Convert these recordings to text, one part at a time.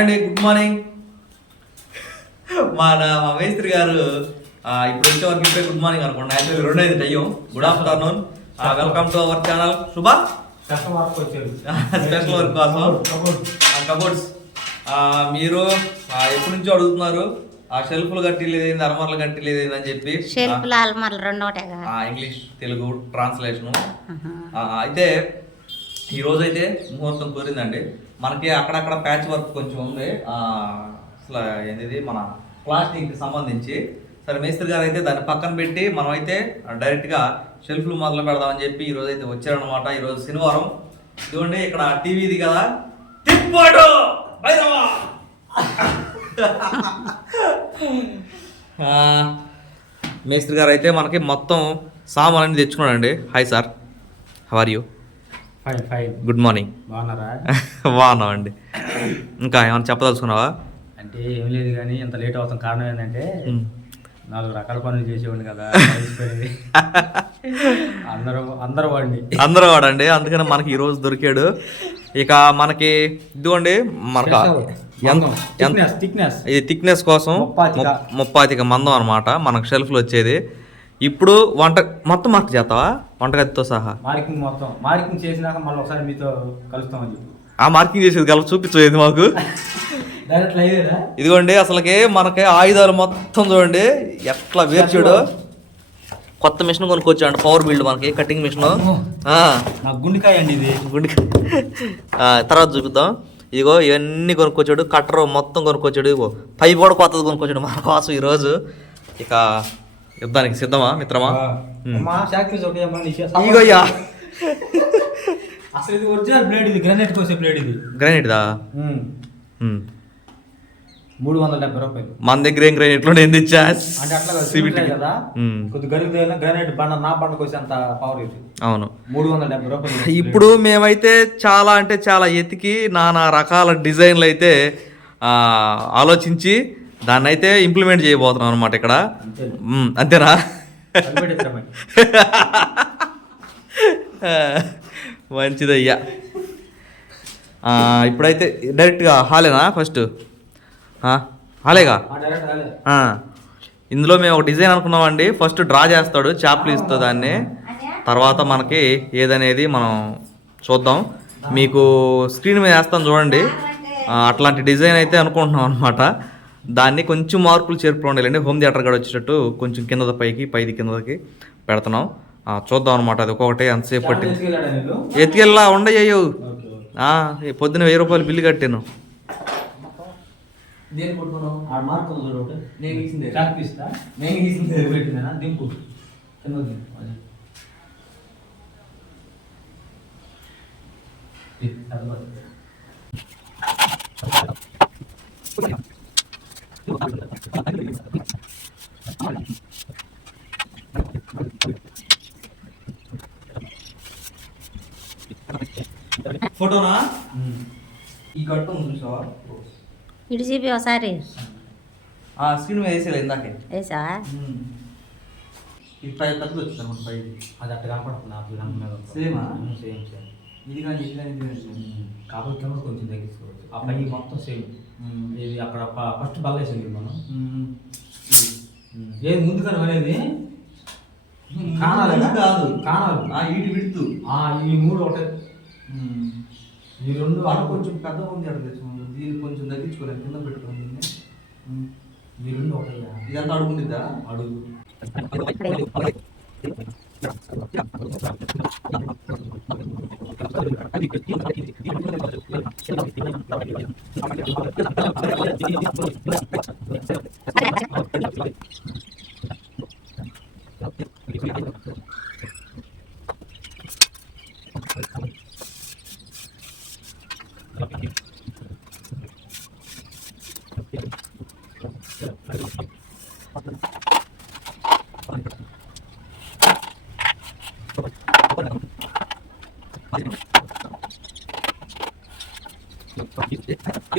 అండి good morning. మా నా- మా మేస్త్రి గారు ఆ, ఇప్పుడు వచ్చే వరకు ఇప్పుడే గుడ్ మార్నింగ్ అనుకోండి. యాక్చువల్లీ రెండు అయింది time. Good afternoon welcome to our channel Shubha special work వచ్చారు స్పెషల్ వర్క్ కోసం. కబోర్డ్స్ మీరు ఆ, ఎప్పటి నుంచో అడుగుతున్నారు? ఆ షెల్ఫ్లు కట్టిలేదేంది అరమర్లు కట్టిలేదేంది అని చెప్పి. షెల్ఫ్లు అల్మార్లు రెండు ఇంగ్లీష్ తెలుగు ట్రాన్స్లేషను అయితే ఈ రోజు అయితే ముహూర్తం కుదిరిందండి. మనకి అక్కడక్కడ ప్యాచ్ వర్క్ కొంచెం ఉంది. అసలు ఏంటిది? మన ప్లాస్టిక్ సంబంధించి. సరే మేస్త్రి గారు అయితే దాన్ని పక్కన పెట్టి మనం అయితే డైరెక్ట్గా షెల్ఫ్లు మొదలు పెడదామని చెప్పి ఈరోజు అయితే వచ్చారనమాట ఈరోజు శనివారం. ఇదిగోండి ఇక్కడ టీవీది కదా. తిప్పాడు మేస్త్రి గారు అయితే మనకి మొత్తం సామాన్ అనేది తెచ్చుకున్నాడండి hi sir how are you fine fine good morning బాగున్నారా? బాగున్నాం అండి ఇంకా ఏమైనా చెప్పదలుచుకున్నావా? అంటే ఏం లేదు కానీ ఇంత లేట్ అవుతాం కారణం ఏంటంటే. నాలుగు రకాల పనులు చేసేవాడిని కదా. అందరూ అందరూ వాడిని. అందరూ వాడండి. అందుకని మనకి ఈరోజు దొరికాడు. ఇక మనకి ఇదిగోండి మనకు ఇది థిక్నెస్ కోసం ముప్పాతిక. ముప్- ముప్పాతిక మందం అనమాట మనకు షెల్ఫ్లు వచ్చేది. ఇప్పుడు వంట మొత్తం మార్క్ చేస్తావా? వంటగదితో సహా. మార్కింగ్ మొత్తం. మార్కింగ్ చేసినాక మళ్ళీ ఒకసారి మీతో కలుస్తామని చెప్పి. ఆ మార్కింగ్ చేసేది కల చూపించలేదు మాకు. డైరెక్ట్ ఇదిగోండి అసలుకి మనకి ఆయుధాలు మొత్తం చూడండి. ఎట్లా వేర్చాడు కొత్త మిషన్ కొనుక్కొచ్చాడు పవర్ బిల్డ్ మనకి కటింగ్ మిషన్. గుండెకాయ అండి ఇది. గుండె ఆ, తర్వాత చూపిద్దాం. ఇదిగో ఇవన్నీ కొనుక్కొచ్చాడు కట్టర్ మొత్తం కొనుక్కొచ్చాడు ఇదిగో. పైప్ కూడా కొత్తది కొనుక్కొచ్చాడు మన కోసం ఈరోజు. ఇక యుద్ధానికి సిద్ధమా మిత్రమా. మా ఒకటి ఏమన్నా నీ ఇగోయ్యా. అసలు ఇది ఒరిజినల్ బ్లేడ్ ఇది గ్రానైట్ కోసే బ్లేడ్ ఇది. గ్రానైట్దా ఉమ్. ఉమ్. మూడు వందల డెబ్బై రూపాయలు. మన దగ్గర ఏం గ్రానైట్లో నేను తెచ్చా? అంటే అట్లా కాదు, సిమెంట్ సిమెంట్ కదా? ఉమ్. కొద్ది గరుగు గ్రానైట్ బండ నా బండకు వచ్చి అంత పవర్ ఇది. అవును. మూడు వందల డెబ్బై రూపాయలు ఇప్పుడు మేమైతే చాలా అంటే చాలా ఎతికి నానా రకాల డిజైన్లు అయితే ఆ, ఆలోచించి దాన్ని అయితే ఇంప్లిమెంట్ చేయబోతున్నాం అనమాట ఇక్కడ. అంతేనా. మంచిదయ్యా. ఇప్పుడైతే డైరెక్ట్గా హాలేనా ఫస్ట్? హాలేగా? ఇందులో మేము ఒక డిజైన్ అనుకున్నామండి. ఫస్ట్ డ్రా చేస్తాడు చాప్లు ఇస్తూ దాన్ని. తర్వాత మనకి ఏదనేది మనం చూద్దాం. మీకు స్క్రీన్ మీద వేస్తాను చూడండి. అట్లాంటి డిజైన్ అయితే అనుకుంటున్నాం అనమాట దాన్ని కొంచెం మార్పులు చేర్పులు ఉండాలండి హోమ్ థియేటర్ కూడా వచ్చేటట్టు కొంచెం కింద పైకి పైది కిందకి పెడుతున్నాం. చూద్దాం అనమాట అది ఒక్కొక్కటి ఎంతసేపు పట్టింది? ఎత్తుకెళ్ళా ఉండయ్యో. పొద్దున వెయ్యి రూపాయలు బిల్లు కట్టాను. నేను ఫోటోనా. ఈ కట్టు ఉంది చూసావా? ఇటు చూపి ఒకసారి. ఆ స్క్రీన్ మీద వేసేలే ఇందాకే. వేసావా? ఇది పై పెద్దది వచ్చింది అనమాట పైది. అది అట్ట కనపడుతుంది ఆ పిల్లల మీద ఒక- Same ఆ? ఉమ్, సేమ్ సేమ్. ఇది కానీ ఇది కానీ ఇది కానీ. ఉమ్. కాకపోతే కింద కొంచెం తగ్గించుకోవచ్చు. ఆ పై మొత్తం సేమ్. ఇది అక్కడ ఫస్ట్ బల్ల వేసింది మనం. ఏది ముందుగానే అనేది కానాలి కాదు. కానాలి. ఆ ఇటు విడుతు. ఆ, ఈ మూడు ఒకటే. ఈ రెండు అక్కడ కొంచెం పెద్ద ఉంది అక్కడ తెచ్చుకోండి దీన్ని కొంచెం తగ్గించుకోలేదు కింద పెట్టుకోండి. ఈ రెండు ఒకటే ఇదంతా అడుగుండిద్దా? అడుగు. ありがとうございました。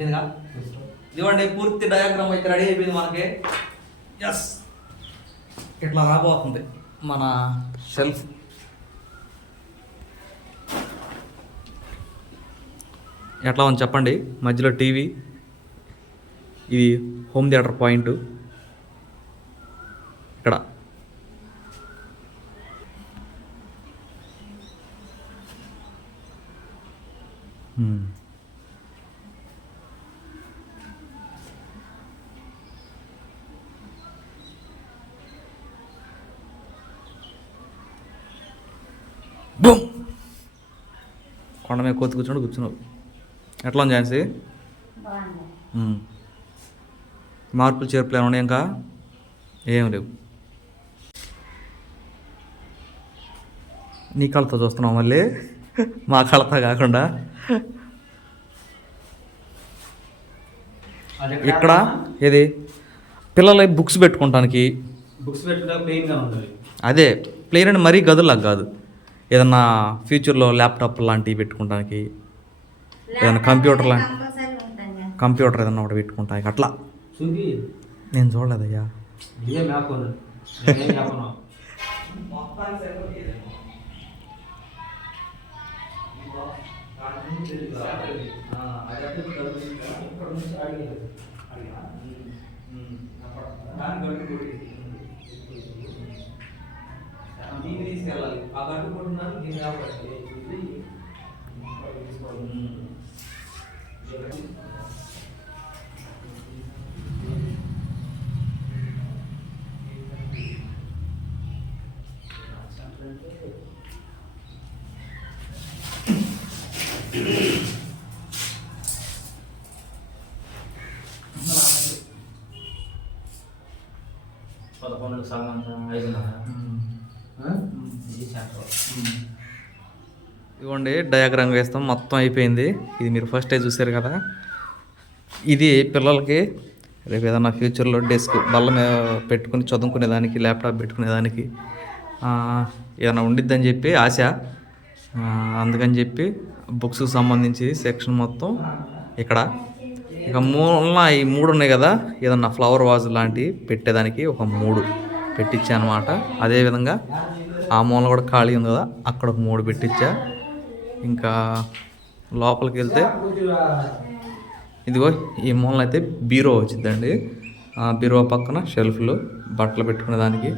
అయిపోయిందిగా ఇదిగోండి పూర్తి డయాగ్రామ్ అయితే రెడీ అయిపోయింది మనకి. ఎస్ ఇట్లా రాబోతుంది మన షెల్ఫ్ ఎట్లా ఉంది చెప్పండి? మధ్యలో టీవీ ఇది హోమ్ థియేటర్ పాయింట్ ఇక్కడ. Hmm. బూమ్. కొండ మీద కోతి కూర్చున్నాడు కూర్చున్నావు. ఎట్లా ఉంది ఝాన్సీ? ఉమ్. మార్పులు చేర్పులు ఏమైనా ఉన్నాయి ఇంకా? ఏం లేవు. నీ కళ్ళతో చూస్తున్నావు మళ్ళీ. మా కళ్ళతో కాకుండా. ఇక్కడ ఏది? పిల్లల బుక్స్ పెట్టుకోవటానికి బుక్స్ పెట్టుకుంటే ప్లెయిన్గా ఉంటుంది. అదే ప్లేన్ అంటే మరీ గదులకు కాదు. ఏదన్నా ఫ్యూచర్లో ల్యాప్టాప్ లాంటివి పెట్టుకోవడానికి ఏదైనా కంప్యూటర్ లాంటి కంప్యూటర్ ఏదన్నా ఒకటి పెట్టుకుంటానికి అట్లా. నేను చూడలేదయ్యా. ఇదే మ్యాప్ నేనేం చెప్పను పదకొండు సగం అంతా ఐదున్నర ఆ? ఇది సెంటర్ ఇదిగోండి డయాగ్రామ్ వేస్తాం. మొత్తం అయిపోయింది. ఇది మీరు ఫస్ట్ టైం చూసారు కదా. ఇది పిల్లలకి రేపు ఏదైనా ఫ్యూచర్లో డెస్క్ బల్ల మీద పెట్టుకుని చదువుకునేదానికి ల్యాప్టాప్ పెట్టుకునేదానికి ఆ, ఏదైనా ఉండిద్దని చెప్పి ఆశ. అందుకని చెప్పి బుక్స్కి సంబంధించి సెక్షన్ మొత్తం ఇక్కడ. ఇక మూల ఈ మూడు ఉన్నాయి కదా. ఏదన్నా ఫ్లవర్ వాజ్ లాంటివి పెట్టేదానికి ఒక మూడు. పెట్టించా అనమాట అదేవిధంగా ఆ మూల కూడా ఖాళీ ఉంది కదా అక్కడ ఒక మూడు పెట్టించా. ఇంకా లోపలికి వెళ్తే ఇదిగో ఈ మూలన అయితే బీరో వచ్చిందండి. ఆ బీరో పక్కన షెల్ఫ్లు బట్టలు పెట్టుకునే దానికి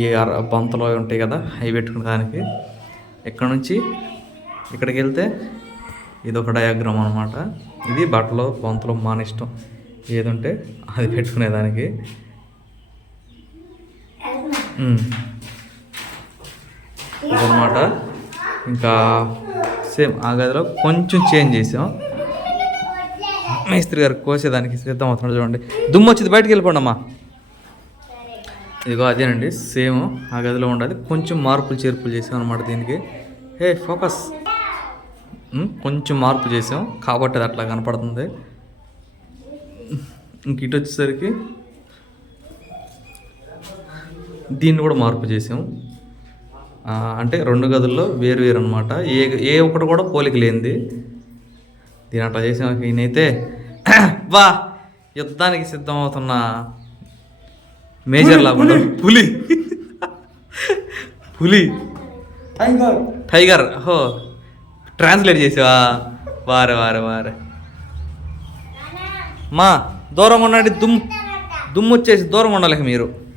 ఈ అర బంతలు అవి ఉంటాయి కదా అవి పెట్టుకునే దానికి. ఇక్కడ నుంచి ఇక్కడికి వెళ్తే ఇది ఒక డయాగ్రామ్ అనమాట ఇది బట్టలు బొంతలు మన ఇష్టం. ఏది అది పెట్టుకునేదానికి ఉమ్. ఇంకా సేమ్ ఆ గదిలో కొంచెం చేంజ్ చేసాం. మేస్త్రి గారు కోసేదానికి సిద్ధం అవుతున్నాడు చూడండి. దుమ్ము వచ్చింది బయటకు వెళ్ళిపోండి అమ్మా. ఇదిగో అదేనండి సేమ్ ఆ గదిలో ఉండాలి. కొంచెం మార్పులు చేర్పులు చేసాం అనమాట దీనికి. Hey focus. కొంచెం మార్పు చేసాం. కాబట్టి అది అట్లా కనపడుతుంది. ఇంక ఇటు వచ్చేసరికి దీన్ని కూడా మార్పు చేసాం. అంటే రెండు గదుల్లో వేరు వేరు అనమాట ఏ ఏ ఒక్కటి కూడా పోలిక లేనిది. దీని అట్లా చేసాం. ఈయనైతే వా యుద్ధానికి సిద్ధమవుతున్న మేజర్ లాగా పులి. పులి. టైగర్. హో ట్రాన్స్లేట్ చేసావా? వారే వారే వారే. మా దూరం ఉండండి. దుమ్ము దుమ్ము వచ్చేసి దూరం ఉండాలి మీరు.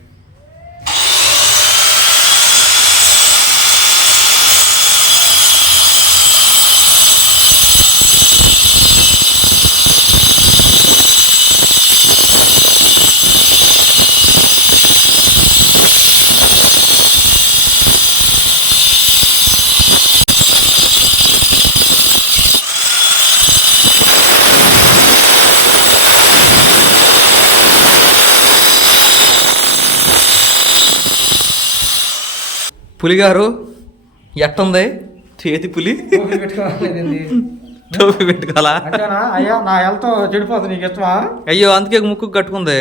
పులిగారు ఎట్టుంది? చేతి పులి. టోపీ పెట్టుకోవాలా? అయ్యా నా హెల్త్ చెడిపోతుంది నీకు ఇష్టమా? అయ్యో అందుకే ముక్కు కట్టుకుంది.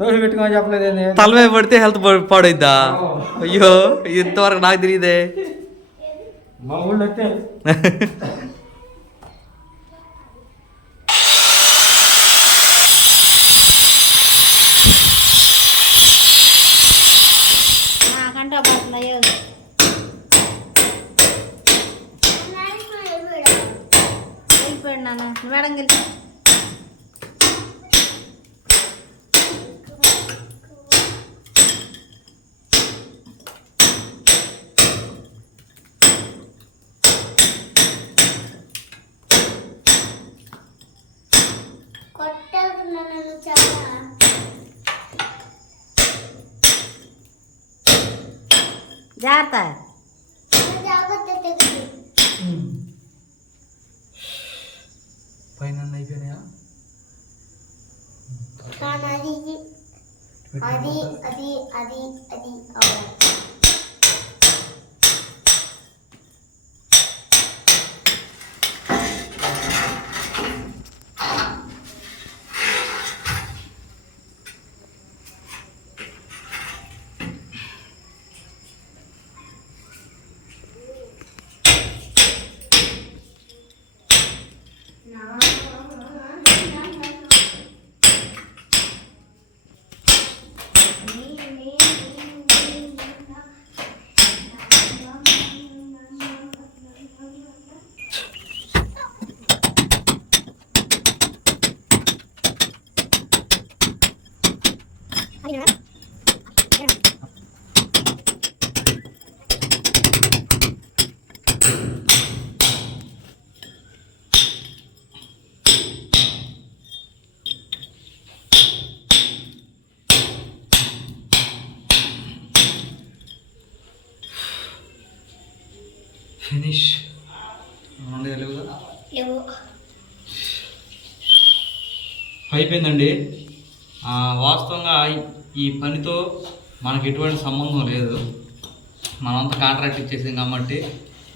టోపీ పెట్టుకోమని చెప్పలేదండి. తల మీద పడితే హెల్త్ పాడైద్దా? అయ్యో ఇంతవరకు నాకు తెలియదే. మా ఊళ్ళో തന്നെയാണ് വേണമെങ്കിൽ जाता కానీ అది అది అది అది అది అవ్వాలి లేవు అయిపోయిందండి. ఆ, వాస్తవంగా ఈ- ఈ పనితో మనకి ఎటువంటి సంబంధం లేదు. మనంతా కాంట్రాక్ట్ ఇచ్చేసాం కాబట్టి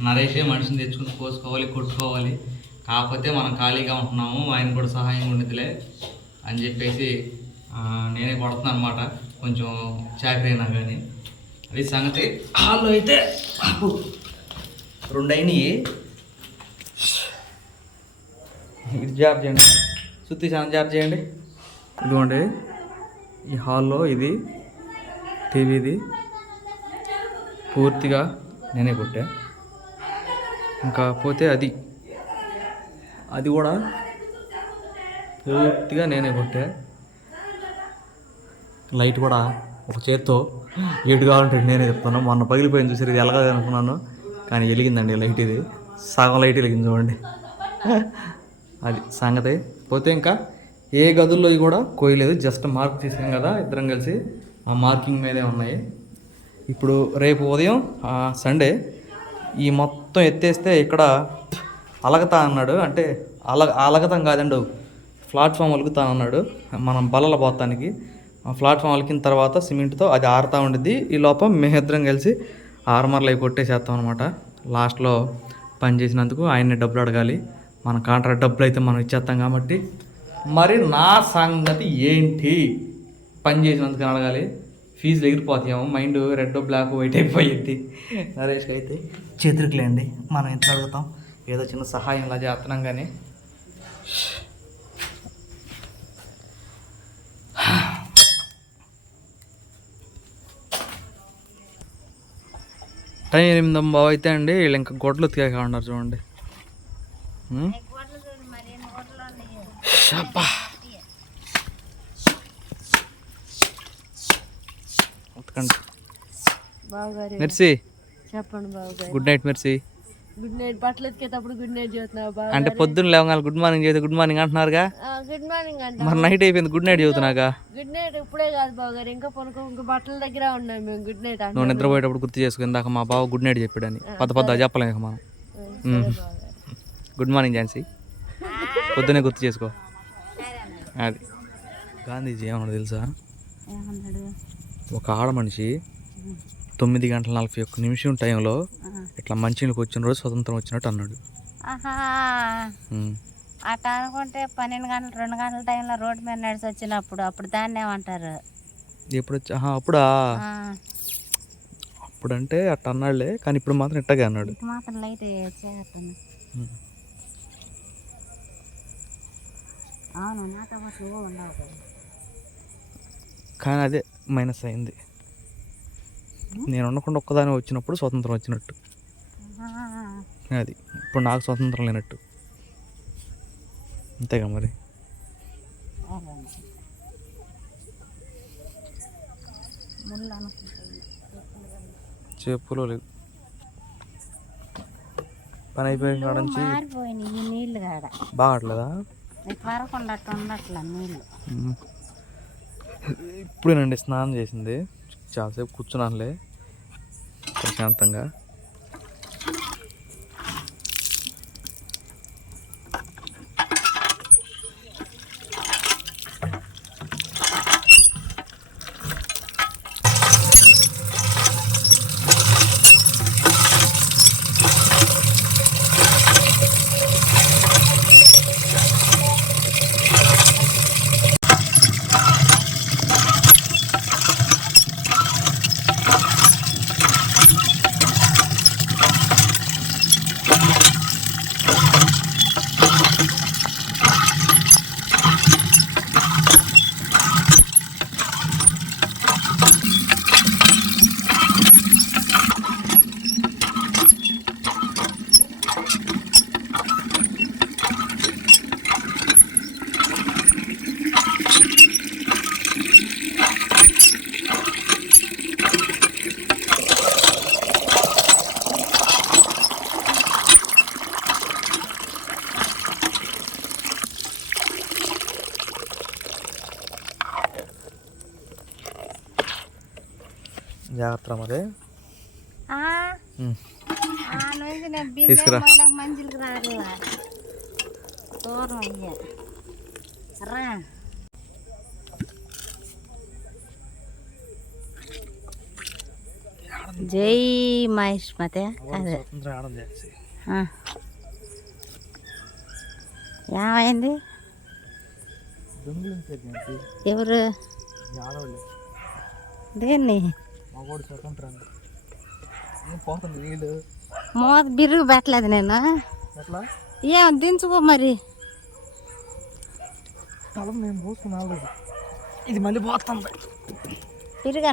నరేషే మనిషిని తెచ్చుకుని కోసుకోవాలి కొట్టుకోవాలి. కాకపోతే మనం ఖాళీగా ఉంటున్నాము ఆయన కూడా సహాయం ఉండదులే అని చెప్పేసి నేనే కొడుతున్నాను అనమాట కొంచెం చాకరీ అయినా కానీ అది సంగతి. హాల్లో అయితే రెండు అయినాయి ఇది జాబ్ చేయండి. సుత్తి చాలా జాబ్ చేయండి. ఇదిగోండి ఈ హాల్లో ఇది టీవీది పూర్తిగా నేనే కొట్టా. ఇంకా పోతే అది. అది కూడా పూర్తిగా నేనే కొట్టా. లైట్ కూడా ఒక చేత్తో ఎటు కావాలంటే నేనే చెప్తాను మొన్న పగిలిపోయింది చూసారు ఇది ఎలాగ అనుకున్నాను. కానీ వెలిగిందండి లైట్ ఇది. సగం లైట్ వెలిగింది చూడండి. అది సంగతి. పోతే ఇంకా ఏ గదుల్లో కూడా కోయలేదు జస్ట్ మార్క్ చేసాం కదా ఇద్దరం కలిసి. ఆ మార్కింగ్ మీదే ఉన్నాయి. ఇప్పుడు రేపు ఉదయం సండే ఈ మొత్తం ఎత్తేస్తే ఇక్కడ అలగతా అన్నాడు. అంటే అల అలగతం కాదండు. ప్లాట్ఫామ్ అలుగుతా అన్నాడు. మనం బలల పోతానికి. ఆ ప్లాట్ఫామ్ అలికిన తర్వాత సిమెంట్తో అది ఆరుతూ ఉండిద్ది. ఈ లోపల మేమిద్దరం కలిసి ఆర్మర్లు అవి కొట్టేసేస్తాం అనమాట లాస్ట్లో పని చేసినందుకు ఆయన్ని డబ్బులు అడగాలి. మన కాంట్రాక్ట్ డబ్బులు అయితే మనం ఇచ్చేస్తాం కాబట్టి. మరి నా సంగతి ఏంటి? పని చేసినందుకు అడగాలి. ఫీజులు ఎగిరిపోతాయేమో మైండ్ రెడ్ బ్లాక్ వైట్ అయిపోయింది నరేష్కి అయితే చేతురికిలేండి మనం ఎంత అడుగుతాం? ఏదో చిన్న సహాయం ఇలా చేస్తున్నాం కానీ. టైం ఎనిమిది బాబు అయితే అండి వీళ్ళు ఇంకా గొడ్లు ఉతికాక ఉన్నారు చూడండి. మెర్సీ. చెప్పండి బావగారు. Good night Mercy. Good night బట్టలు గుడ్ నైట్ చెబుతున్నావు బావ అంటే పొద్దున్న లేవగాలి గుడ్ మార్నింగ్ చేస్తే గుడ్ మార్నింగ్ అంటున్నారుగా? గుడ్ మార్నింగ్ అంట మరి నైట్ అయిపోయింది గుడ్ నైట్ చెబుతున్నాగా గుడ్ నైట్ ఇప్పుడే కాదు బావగారు ఇంకా పనుకో ఇంకా బట్టల దగ్గర ఉన్నాం మేము గుడ్ నైట్ నువ్వు నిద్రపోయేటప్పుడు గుర్తు చేసుకుని ఇందాక మా బావ గుడ్ నైట్ చెప్పాడని. పద్ద చెప్పలేము ఇక మనం. Good morning Jhansi. పొద్దునే గుర్తు చేసుకో. అది. గాంధీజీ ఏమన్నా తెలుసా? ఏమన్నాడు? ఒక ఆడ మనిషి తొమ్మిది గంటల నలభై ఒక్క నిమిషం టైంలో ఇట్లా మంచినీళ్ళకి వచ్చిన రోజు స్వతంత్రం వచ్చినట్టు అన్నాడు. ఆహా. ఉమ్. అనుకుంటే పన్నెండు గంటలు రెండు గంటల టైంలో రోడ్డు మీద నడిచి వచ్చినప్పుడు అప్పుడు దాన్ని ఏమంటారు? ఎప్పుడు వచ్చి ఆహా, అప్పుడా? ఆ, అప్పుడంటే అట్ట అన్నాడులే కానీ ఇప్పుడు మాత్రం ఇట్టగే అన్నాడు. ఇటు మాత్రం లైట్ చేస్తుంది ఉమ్. అవును ఉండవు కదా. కానీ అదే మైనస్ అయింది. నేను ఉండకుండా ఒక్కదాని వచ్చినప్పుడు స్వతంత్రం వచ్చినట్టు. అది ఇప్పుడు నాకు స్వతంత్రం లేనట్టు. అంతేగా మరి? చెప్పులో లేవు పని అయిపోయిన కాడ నుంచి మారిపోయినాయి ఈ ఇప్పుడేనండి స్నానం చేసింది. చాలాసేపు కూర్చున్నానులే. ప్రశాంతంగా. జాగ్రత్త మరి ఆ, మ్మ్. ఆ నుంచి నేను బిందె తీసుకురా. పోయినాక మంచిలకు రాదు దూరం అయ్యా రా జై మహేష్మతే అదే స్వతంత్రం ఆడం చేసి ఆ. ఏమైంది ఎవరు ఆడవాళ్ళు దేన్ని మగోడు స్వతంత్రాన్ని పోతుంది మోత బిరుగు పెట్టలేదు నేను ఎట్లా? ఏం దించుకో మరి. తలం నేను పోసుకుని ఆల్రెడీ ఇది మళ్ళీ పోతుంది. బిరుగు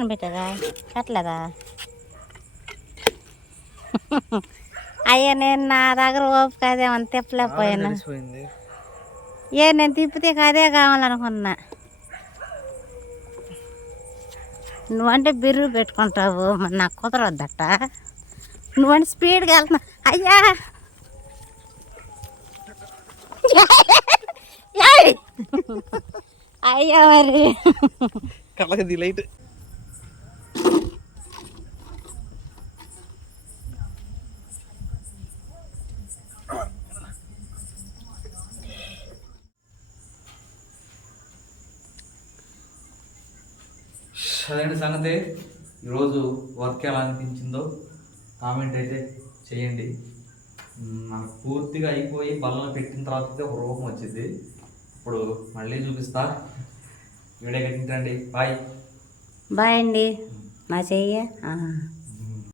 అయ్యా నేను నా దగ్గర ఓపిక అదేమని తిప్పలేకపోయాను. తెలిసిపోయింది ఏ నేను తిప్పితే అదే కావాలనుకున్నా. నువ్వంటే బిర్రు పెట్టుకుంటావు మరి నాకు కుదరొద్దట. నువ్వంటే స్పీడ్గా వెళ్తున్నా అయ్యా! అయ్యా మరి. కళ్ళకి లైట్. సంగతి ఈరోజు వర్క్ ఎలా అనిపించిందో కామెంట్ అయితే చేయండి. మ్, మనకు పూర్తిగా అయిపోయి బల్లను పెట్టిన తర్వాత అయితే ఒక రూపం వచ్చింది. ఇప్పుడు మళ్ళీ చూపిస్తా. వీడియో కట్టించండి. బాయ్. బాయ్ అండి. నా చెయ్య?